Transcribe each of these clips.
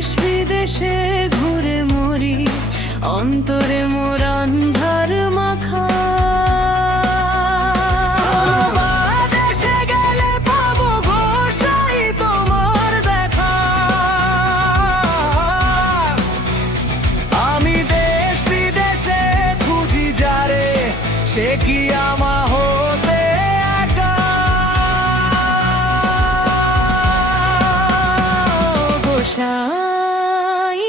দেশ বিদেশে ঘুরে মরি, অন্তরে মোর আন্ধার মাখা। দেশে গেলে পাবো ঘোষাই তোমার দেখা। আমি দেশ বিদেশে খুঁজি যারে, সে কি আমা হতে একা। গোসাই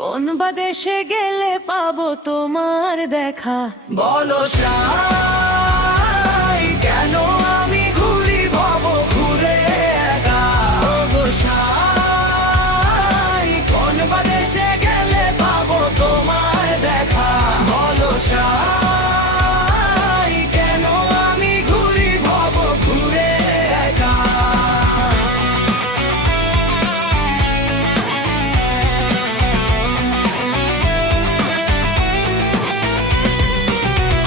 কোন বা দেশে গেলে পাবো তোমার দেখা। বলো সাই কেন আমি ঘুরি ভব ঘুরে একা। ও গোসাই কোন বা দেশে গেলে পাবো তোমার দেখা। বলো সাই কেন আমি ঘুরি ভব ঘুরে একা।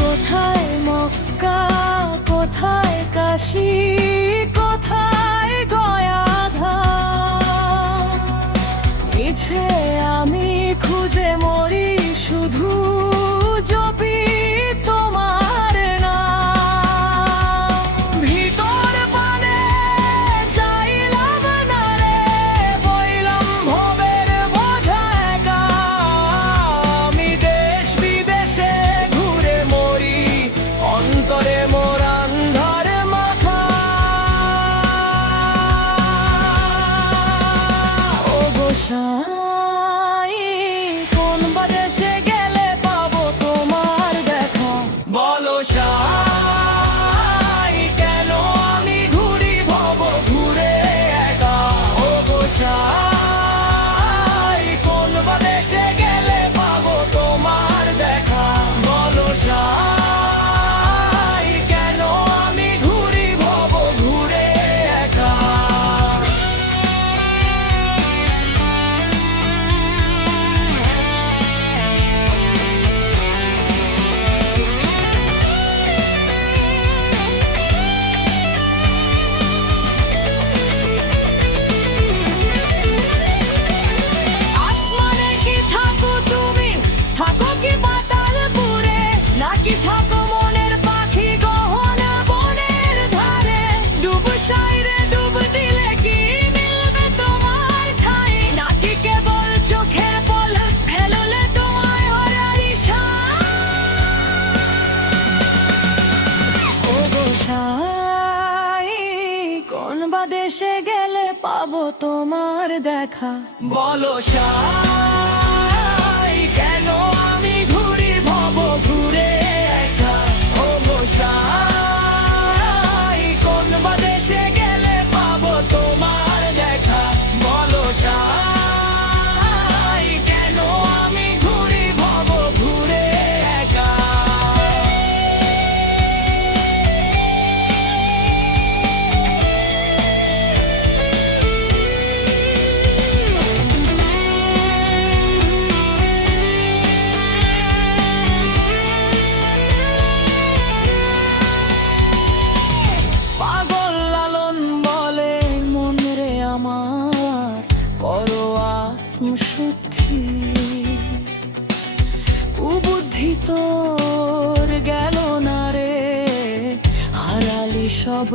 কোথায় মক্কা, কোথায় কাশী, কোথায় গয়াধাম, মিছে আমি খুঁজে মরি শুধু জপি তোমার নাম। ভিতর পানে চাইলাম না রে, বইলাম ভবের বোঝা একা। আমি দেশ বিদেশে ঘুরে মরি, অন্তরে মোর আন্ধার মাথা। ও গোসাই কোন বা দেশে গেলে পাবো তোমার দেখা। বলো সাই কেন আমি ঘুরি ভব ঘুরে একা। ও গোসাই কোন বা দেশে গেলে পাবো তোমার দেখা। বলো সাই কেন আমি ঘুরি ভব ঘুরে একা। আসমানে কি থাকো তুমি, থাকো কি পাতালপুরে, নাকি থাকো মনের পাখি গহনা বনের ধারে। ডুব সাইরে ডুব দিলে কি মিলবে তোমার ঠাই, নাকি কেবল চোখের পলক ফেললে তোমায় হারাই সাই। ও গোসাই কোন বা দেশে গেলে পাবো তোমার দেখা। বলো সাই কেন আমি ঘুরি ভব ঘুরে একা। ও গোসাই কোন বা দেশে গেলে পাবো তোমার দেখা। বলো সাই কেন আমি ঘুরি ভব ঘুরে একা। পাগল লালন বলে মন রে আমার, করো আত্মশুদ্ধি। কুবুদ্ধি তোর গেল না রে, হারালি সব